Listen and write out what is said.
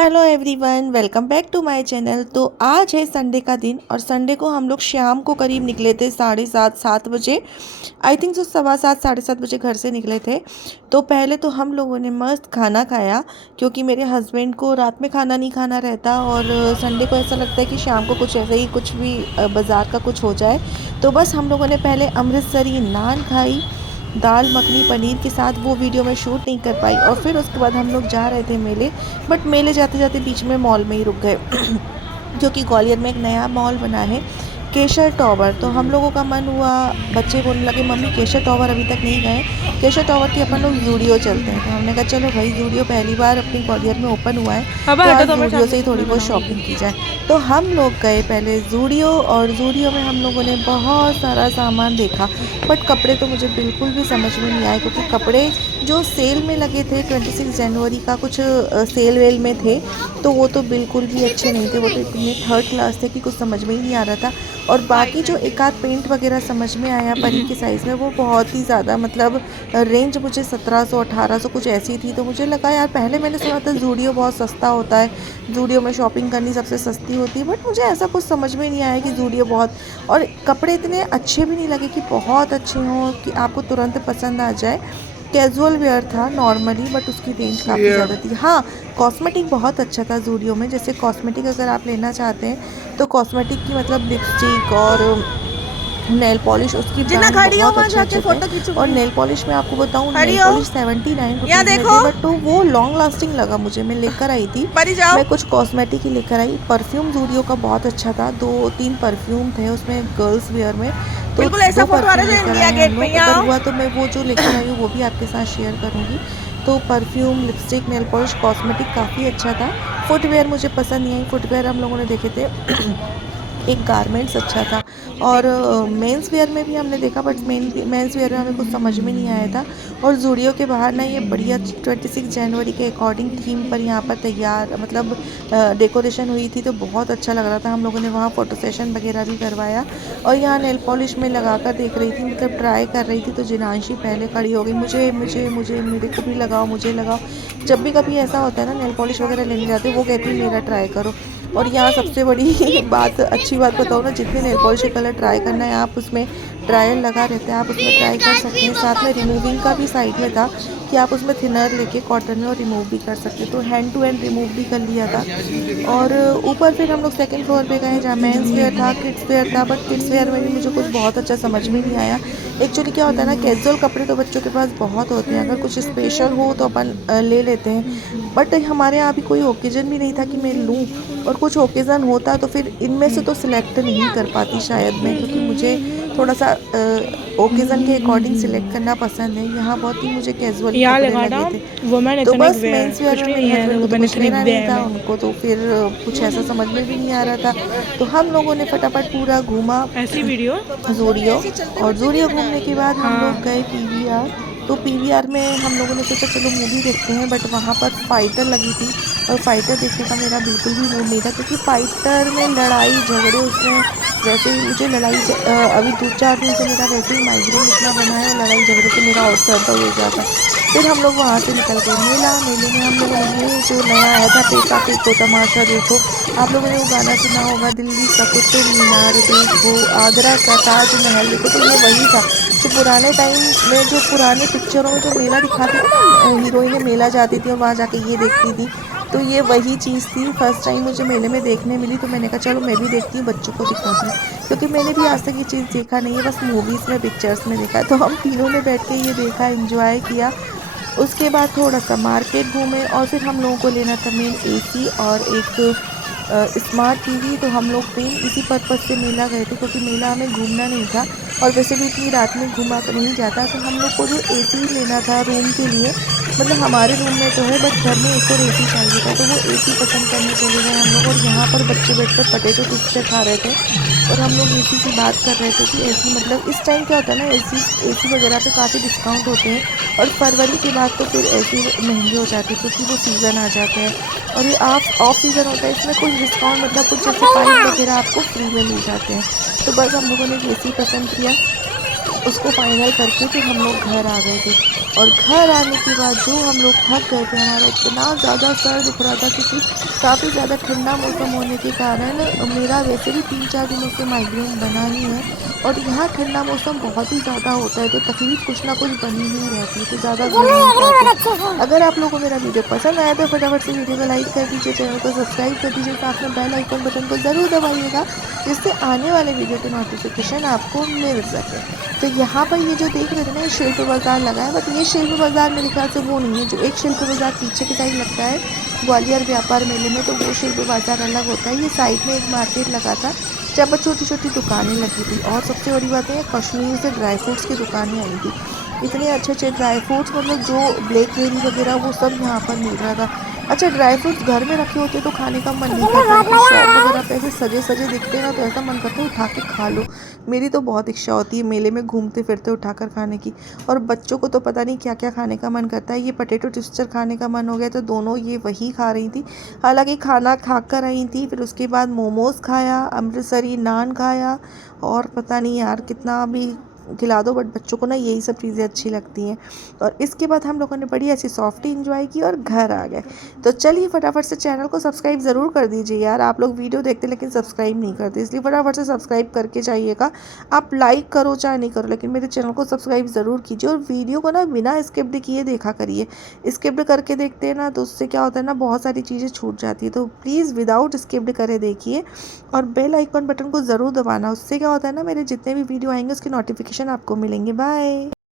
Hello everyone, welcome back to my channel. तो आज है संडे का दिन और संडे को हम लोग शाम को करीब निकले थे 7:30 बजे। आई थिंक सो 7:15 7:30 बजे घर से निकले थे। तो पहले तो हम लोगों ने मस्त खाना खाया, क्योंकि मेरे हस्बैंड को रात में खाना नहीं खाना रहता और संडे को ऐसा लगता है कि शाम को कुछ ऐसे ही कुछ भी बाज़ार का कुछ हो जाए। तो बस हम लोगों ने पहले अमृतसरी नान खाई दाल मखनी पनीर के साथ। वो वीडियो मैं शूट नहीं कर पाई। और फिर उसके बाद हम लोग जा रहे थे मेले, बट मेले जाते जाते बीच में मॉल में ही रुक गए क्योंकि ग्वालियर में एक नया मॉल बना है केशर टॉवर। तो हम लोगों का मन हुआ, बच्चे बोलने लगे मम्मी केशर टॉवर अभी तक नहीं गए, केशर टॉवर के अपन लोग जूडियो चलते हैं। तो हमने कहा चलो भाई, जूडियो पहली बार अपनी ग्वालियर में ओपन हुआ है हवा तो हटा आज तो मैं जूडियो सामने से ही से थोड़ी तुम्हें बहुत बनाऊंगी। शॉपिंग की जाए। तो हम लोग गए पहले जूडियो, और जूडियो में हम लोगों ने बहुत सारा सामान देखा, बट कपड़े तो मुझे बिल्कुल भी समझ में नहीं आए, क्योंकि कपड़े जो सेल में लगे थे 26 जनवरी का कुछ सेल वेल में थे, तो वो तो बिल्कुल भी अच्छे नहीं थे। वो तो इतने थर्ड क्लास थे कि कुछ समझ में ही नहीं आ रहा था। और बाकी जो एक आध पेंट वगैरह समझ में आया परी के साइज़ में, वो बहुत ही ज़्यादा मतलब रेंज मुझे 1700 1800 कुछ ऐसी थी। तो मुझे लगा यार, पहले मैंने सुना था जूडियो बहुत सस्ता होता है, जूडियो में शॉपिंग करनी सबसे सस्ती होती है, बट मुझे ऐसा कुछ समझ में नहीं आया कि जूडियो बहुत, और कपड़े इतने अच्छे भी नहीं लगे कि बहुत अच्छे हों कि आपको तुरंत पसंद आ जाए। कैजुअल वेयर था नॉर्मली, बट उसकी रेंज काफ़ी ज़्यादा थी। हाँ, कॉस्मेटिक बहुत अच्छा था जूडियो में। जैसे कॉस्मेटिक अगर आप लेना चाहते हैं तो कॉस्मेटिक की मतलब लिपस्टिक और नेल पॉलिश, उसकी जिन्ना ब्रांड खड़ी हो बहुत वहां अच्छे जाके अच्छे थे। फोटो और खींचूंगी। नेल पॉलिश में आपको बताऊँ, खड़ी नेल हो, पॉलिश 79 यहाँ रुपीज़ में देखो। थे, बट तो वो लॉन्ग लास्टिंग लगा मुझे। मैं लेकर आई थी, परी जाओ। मैं कुछ कॉस्मेटिक ही लेकर आई। परफ्यूम जूडियो का बहुत अच्छा था, 2-3 परफ्यूम थे उसमें गर्ल्स वेयर में। तो बिल्कुल ऐसा 2 फोटो आ रहा परफ्यूम है जो लेकर इंडिया आए हम गेट पे। लोग। यहाँ अगर आओ। हुआ तो मैं वो जो लेकर आई हूँ वो भी आपके साथ शेयर करूँगी। तो perfume, lipstick, nail polish, cosmetic काफ़ी अच्छा था। फुटवेयर मुझे पसंद नहीं आई, फुटवेयर हम लोगों ने देखे थे एक गारमेंट्स अच्छा था। और मेंस वेयर में भी हमने देखा, बट मेंस वेयर में हमें कुछ समझ में नहीं आया था। और जूडियो के बाहर ना ये बढ़िया 26 जनवरी के अकॉर्डिंग थीम पर यहाँ पर तैयार मतलब डेकोरेशन हुई थी, तो बहुत अच्छा लग रहा था। हम लोगों ने वहाँ फ़ोटो सेशन वगैरह भी करवाया। और यहाँ नेल पॉलिश में लगा कर देख रही थी, मतलब ट्राई कर रही थी। तो जिनांशी पहले खड़ी हो गई, मुझे मुझे मुझे मेरे को भी लगाओ, मुझे लगाओ। जब भी कभी ऐसा होता है ना, नेल पॉलिश वगैरह लेने जाते हैं, वो कहती है मेरा ट्राई करो। और यहाँ सबसे बड़ी बात, अच्छी बात बताऊँ ना, जितने नेल पॉलिश के कलर ट्राई करना है आप उसमें ट्रायल लगा रहता है, आप उसमें ट्राई कर सकते हैं। साथ में रिमूविंग का भी साइड में था कि आप उसमें थिनर लेके कॉटन में और रिमूव भी कर सकते हैं। तो हैंड टू हैंड रिमूव भी कर लिया था। और ऊपर फिर हम लोग सेकंड फ्लोर पे गए जहाँ मेंस वेयर था, किड्स वेयर था, बट किड्स वेयर में भी मुझे कुछ बहुत अच्छा समझ में नहीं आया। एक्चुअली क्या होता है ना, कैजुअल कपड़े तो बच्चों के पास बहुत होते हैं, अगर कुछ स्पेशल हो तो अपन ले लेते हैं। बट हमारे यहाँ अभी कोई ओकेज़न भी नहीं था कि मैं लूँ, और कुछ ओकेज़न होता तो फिर इनमें से तो सिलेक्ट नहीं कर पाती शायद मैं, क्योंकि मुझे थोड़ा सा ओकेज़न के अकॉर्डिंग सिलेक्ट करना पसंद है। यहाँ बहुत ही मुझे कैजुअल ही यहाँ कपड़े लगा लगे ना। थे। वुमेन तो एथनिक बस वेयर मेंस वेयर कुछ में भी मेरे नहीं है, हस्बैंड को तो वुमेन कुछ एथनिक लेना नहीं वेयर था, में उनको तो फिर कुछ ऐसा समझ में भी नहीं आ रहा था। तो हम लोगों ने फटाफट पूरा घूमा ऐसी वीडियो। ज़ूडियो। और ज़ूडियो घूमने के बाद हम लोग हाँ। गए पीवीआर। तो पीवीआर में हम लोगों ने सोचा चलो मूवी देखते हैं, बट वहाँ पर फाइटर लगी थी, और फाइटर देखने का मेरा बिल्कुल भी मूड नहीं था, क्योंकि फाइटर में लड़ाई झगड़े, उसमें वैसे ही मुझे अभी 2-4 दिन से मेरा वैसे ही माइग्रेन इतना बना है, और लड़ाई झगड़े से मेरा और सर दर्द हो जाता है। फिर हम लोग वहाँ से निकल गए मेला। मेले में हम लोगों ने ये जो नया आया था पैसा फेंको तमाशा देखो, आप लोगों ने वो गाना सुना होगा, दिल्ली का कुतुब मीनार देखो, आगरा का ताजमहल देखो। तो ये वही था जो पुराने टाइम में, जो पुराने पिक्चरों में जो मेला दिखाते थे ना, हीरोइनें मेला जाती थी और वहाँ जाके ये देखती थी। तो ये वही चीज़ थी, फर्स्ट टाइम मुझे मेले में देखने मिली। तो मैंने कहा चलो मैं भी देखती हूँ, बच्चों को दिखाती हूँ, क्योंकि मैंने भी आज तक ये चीज़ देखा नहीं है, बस मूवीज़ में पिक्चर्स में देखा है। तो हम तीनों ने बैठ के ये देखा, एंजॉय किया। उसके बाद थोड़ा-सा मार्केट घूमे, और फिर हम लोगों को लेना था मेन एसी और एक स्मार्ट टीवी। तो हम लोग मेन इसी पर्पज़ से मेला गए थे, क्योंकि मेला हमें घूमना नहीं था, और वैसे भी इतनी रात में घूमा नहीं जाता। तो हम लोग को जो एसी लेना था रूम के लिए, मतलब हमारे रूम में तो है, बट घर में एक और एसी चाहिए था, तो वो एसी पसंद करने चले गए हम लोग। और यहाँ पर बच्चे बैठकर पटेटो चिप्स खा रहे थे, और हम लोग एसी की बात कर रहे थे कि एसी, मतलब इस टाइम क्या होता है ना, एसी एसी वगैरह पे काफ़ी डिस्काउंट होते हैं। और फरवरी के बाद तो फिर ऐसे ही महंगे हो जाते हैं, क्योंकि वो सीज़न आ जाता है। और ये ऑफ ऑफ सीज़न होता है, इसमें कुछ डिस्काउंट, मतलब कुछ जैसे पाइप वगैरह आपको फ्री में मिल जाते हैं। तो बस हम लोगों ने ये एसी पसंद किया। उसको फाइनल करके फिर हम लोग घर आ गए थे। और घर आने के बाद जो हम लोग थक गए थे, हमारा इतना ज़्यादा सर दुख रहा था क्योंकि काफ़ी ज़्यादा ठंडा मौसम होने के कारण मेरा वैसे भी 3-4 दिनों से माइग्रेन बना ही है। और यहाँ ठंडा मौसम बहुत ही ज़्यादा होता है तो तकलीफ़ कुछ ना कुछ बनी ही रहती है, तो ज़्यादा ये घूम मैं नहीं देख रही हूँ पाते। बहुत अच्छे से। अगर आप लोगों को मेरा वीडियो पसंद आया तो फटाफट से वीडियो को लाइक कर दीजिए, चैनल को सब्सक्राइब कर दीजिए, साथ में बेल आइकन बटन को ज़रूर दबाइएगा जिससे आने वाले वीडियो के नोटिफिकेशन आपको मिल सके। तो यहाँ पर ये जो देख रहे थे ना, ये शिल्प बाज़ार लगा है, बट ये शिल्प बाज़ार मेरे ख्याल से वो नहीं है। जो एक शिल्प बाज़ार पीछे की साइड लगता है ग्वालियर व्यापार मेले में, तो वो शिल्प बाज़ार अलग होता है। ये साइड में एक मार्केट लगा था जहाँ पर छोटी छोटी दुकानें लगी थी। और सबसे बड़ी बात है, कश्मीर से ड्राई फ्रूट्स की दुकानें आई थी। इतने अच्छे अच्छे ड्राई फ्रूट्स, मतलब जो ब्लैकबेरी वगैरह वो सब यहाँ पर मिल रहा था। अच्छा, ड्राई फ्रूट्स घर में रखे होते तो खाने का मन नहीं जिसमें करता, बहुत लेकिन मजा शॉप आया वगैरह है। पे ऐसे सजे सजे दिखते हैं ना तो ऐसा मन करता है उठा के खा लो। मेरी तो बहुत इच्छा होती है मेले में घूमते फिरते उठाकर खाने की। और बच्चों को तो पता नहीं क्या क्या खाने का मन करता है। ये पोटैटो ट्विस्टर खाने का मन हो गया तो दोनों ये वही खा रही थी। हालांकि खाना खा कर आई थी, फिर उसके बाद मोमोज़ खाया, अमृतसरी नान खाया, और पता नहीं यार कितना भी खिला दो, बट बच्चों को ना यही सब चीज़ें अच्छी लगती हैं। और इसके बाद हम लोगों ने बढ़िया सी सॉफ्टी इंजॉय की और घर आ गए। तो चलिए फटाफट से चैनल को सब्सक्राइब ज़रूर कर दीजिए यार, आप लोग वीडियो देखते लेकिन सब्सक्राइब नहीं करते, इसलिए फटाफट से सब्सक्राइब करके जाइएगा। आप लाइक करो चाहे नहीं करो, लेकिन मेरे चैनल को सब्सक्राइब ज़रूर कीजिए। और वीडियो को ना बिना स्किप्ड किए देखा करिए। स्किप्ड करके देखते हैं ना तो उससे क्या होता है ना, बहुत सारी चीज़ें छूट जाती है। तो प्लीज़ विदाउट स्किप्ड करे देखिए। और बेल आइकन बटन को ज़रूर दबाना, उससे क्या होता है ना, मेरे जितने भी वीडियो आएंगे उसके नोटिफिकेशन आपको मिलेंगे। बाय।